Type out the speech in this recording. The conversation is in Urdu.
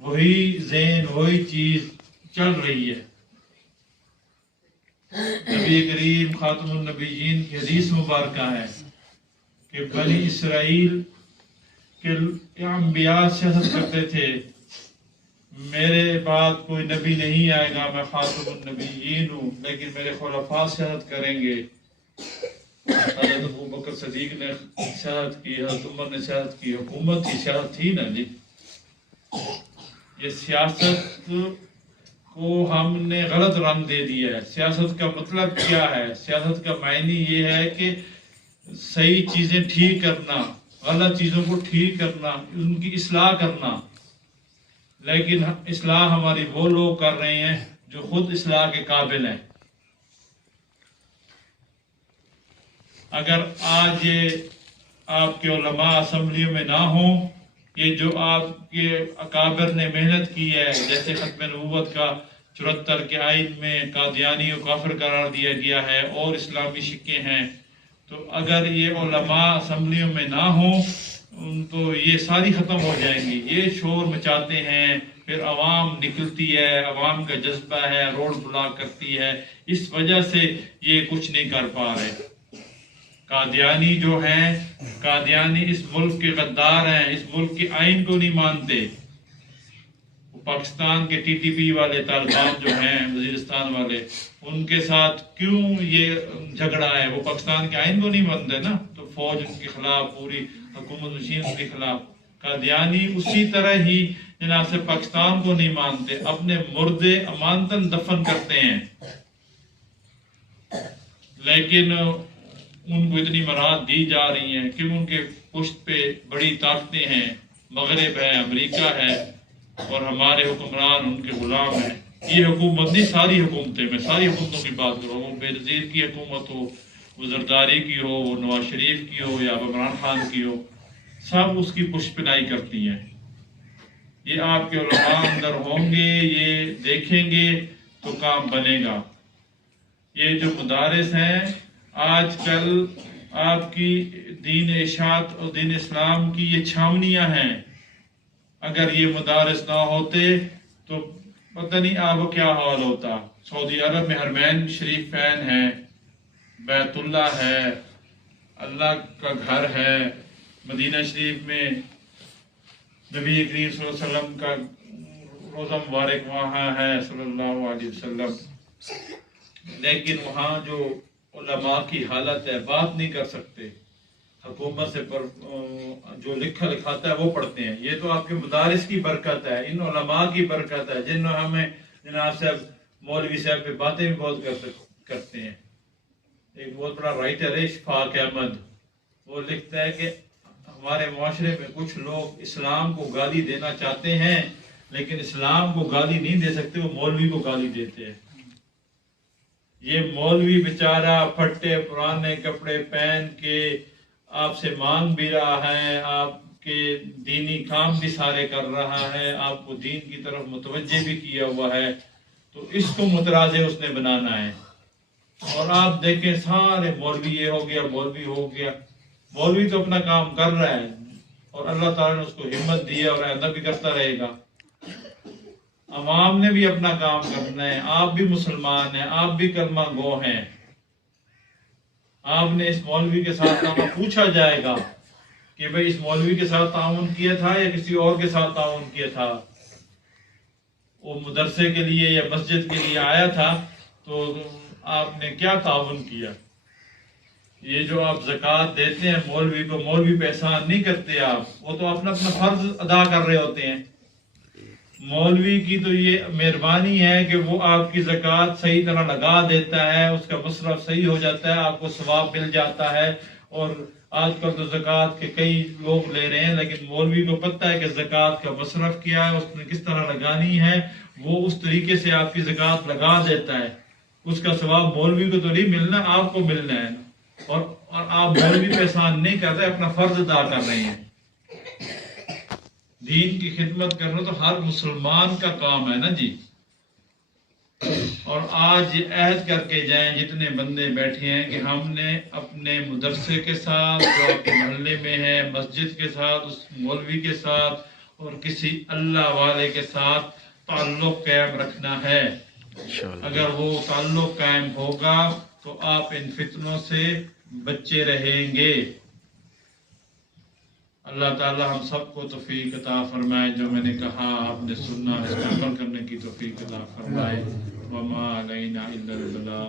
وہی ذہن وہی چیز چل رہی ہے. نبی کریم خاتم النبیین کی حدیث مبارکہ ہے کہ بنی اسرائیل کے انبیاء سیاست کرتے تھے، میرے بعد کوئی نبی نہیں آئے گا، میں خاتم النبیین ہوں، لیکن میرے خلفاء سیاست کریں گے. حضرت ابوبکر صدیق نے سیاست کی، حضرت عمر نے سیاست کی، حکومت کی سیاست تھی نا جی. یہ سیاست کو ہم نے غلط رنگ دے دیا ہے. سیاست کا مطلب کیا ہے؟ سیاست کا معنی یہ ہے کہ صحیح چیزیں ٹھیک کرنا، غلط چیزوں کو ٹھیک کرنا، ان کی اصلاح کرنا. لیکن اصلاح ہماری وہ لوگ کر رہے ہیں جو خود اصلاح کے قابل ہیں. اگر آج یہ آپ کے علماء اسمبلیوں میں نہ ہوں، یہ جو آپ کے اکابر نے محنت کی ہے، جیسے ختم نبوت کا 74 کے آئین میں قادیانی و کافر قرار دیا گیا ہے اور اسلامی شکیں ہیں، تو اگر یہ علماء اسمبلیوں میں نہ ہوں تو یہ ساری ختم ہو جائیں گی. یہ شور مچاتے ہیں، پھر عوام نکلتی ہے، عوام کا جذبہ ہے، روڈ بلاک کرتی ہے، اس وجہ سے یہ کچھ نہیں کر پا رہے. قادیانی جو ہیں، قادیانی اس ملک کے غدار ہیں، اس ملک کے آئین کو نہیں مانتے. پاکستان کے ٹی ٹی پی والے طالبان جو ہیں، وزیرستان والے، ان کے ساتھ کیوں یہ جھگڑا ہے؟ وہ پاکستان کے آئین کو نہیں مانتے نا، تو فوج ان کے خلاف، پوری حکومت نشین ان کے خلاف. قادیانی اسی طرح ہی جناب سے پاکستان کو نہیں مانتے، اپنے مردے امانتاً دفن کرتے ہیں، لیکن ان کو اتنی مراد دی جا رہی ہیں کہ ان کے پشت پہ بڑی طاقتیں ہیں، مغرب ہے، امریکہ ہے، اور ہمارے حکمران ان کے غلام ہیں. یہ حکومت نہیں، ساری حکومتیں، میں ساری حکومتوں کی بات کروں، وہ بے نظیر کی حکومت ہو، وہ زرداری کی ہو، وہ نواز شریف کی ہو، یا عمران خان کی ہو، سب اس کی پشت پناہی کرتی ہیں. یہ آپ کے علماء اندر ہوں گے، یہ دیکھیں گے تو کام بنے گا. یہ جو مدارس ہیں آج کل آپ کی دین اشاعت اور دین اسلام کی یہ چھاونیاں ہیں. اگر یہ مدارس نہ ہوتے تو پتہ نہیں آپ کو کیا حال ہوتا. سعودی عرب میں حرمین شریفین ہیں، بیت اللہ ہے، اللہ کا گھر ہے. مدینہ شریف میں نبی کریم صلی اللہ علیہ وسلم کا روضہ مبارک وہاں ہے صلی اللہ علیہ وسلم، لیکن وہاں جو علماء کی حالت ہے، بات نہیں کر سکتے. حکومت سے جو لکھا لکھاتا ہے وہ پڑھتے ہیں. یہ تو آپ کے مدارس کی برکت ہے، ان علماء کی برکت ہے جن میں ہمیں جناب صاحب مولوی صاحب پہ باتیں بھی بہت کرتے ہیں. ایک بہت بڑا رائٹر ہے اشفاق احمد، وہ لکھتا ہے کہ ہمارے معاشرے میں کچھ لوگ اسلام کو گالی دینا چاہتے ہیں لیکن اسلام کو گالی نہیں دے سکتے، وہ مولوی کو گالی دیتے ہیں. یہ مولوی بیچارہ پھٹے پرانے کپڑے پہن کے آپ سے مانگ بھی رہا ہے، آپ کے دینی کام بھی سارے کر رہا ہے، آپ کو دین کی طرف متوجہ بھی کیا ہوا ہے، تو اس کو متراضع اس نے بنانا ہے. اور آپ دیکھیں سارے مولوی یہ ہو گیا، مولوی ہو گیا. مولوی تو اپنا کام کر رہا ہے اور اللہ تعالیٰ نے اس کو ہمت دی ہے اور آئندہ بھی کرتا رہے گا. عوام نے بھی اپنا کام کرنا ہے. آپ بھی مسلمان ہیں، آپ بھی کلمہ گو ہیں. آپ نے اس مولوی کے ساتھ پوچھا جائے گا کہ بھئی اس مولوی کے ساتھ تعاون کیا تھا یا کسی اور کے ساتھ تعاون کیا تھا. وہ مدرسے کے لیے یا مسجد کے لیے آیا تھا تو آپ نے کیا تعاون کیا. یہ جو آپ زکوٰۃ دیتے ہیں مولوی کو، مولوی پہ احسان نہیں کرتے آپ، وہ تو اپنا فرض ادا کر رہے ہوتے ہیں. مولوی کی تو یہ مہربانی ہے کہ وہ آپ کی زکوٰۃ صحیح طرح لگا دیتا ہے، اس کا مصرف صحیح ہو جاتا ہے، آپ کو ثواب مل جاتا ہے. اور آج کل تو زکوٰۃ کے کئی لوگ لے رہے ہیں، لیکن مولوی کو پتہ ہے کہ زکوٰۃ کا مصرف کیا ہے، اس نے کس طرح لگانی ہے، وہ اس طریقے سے آپ کی زکوٰۃ لگا دیتا ہے. اس کا ثواب مولوی کو تو نہیں ملنا، آپ کو ملنا ہے. اور آپ مولوی پہ احسان نہیں کر رہے، اپنا فرض ادا کر رہے ہیں. دین کی خدمت کرنا تو ہر مسلمان کا کام ہے نا جی. اور آج یہ عہد کر کے جائیں جتنے بندے بیٹھے ہیں کہ ہم نے اپنے مدرسے کے ساتھ جو آپ کے محلے میں ہے، مسجد کے ساتھ، اس مولوی کے ساتھ اور کسی اللہ والے کے ساتھ تعلق قائم رکھنا ہے. اگر وہ تعلق قائم ہوگا تو آپ ان فتنوں سے بچے رہیں گے. اللہ تعالی ہم سب کو توفیق عطا فرمائے. جو میں نے کہا آپ نے سننا، اس پر عمل کرنے کی توفیق عطا فرمائے. وما علینا الا البلاغ.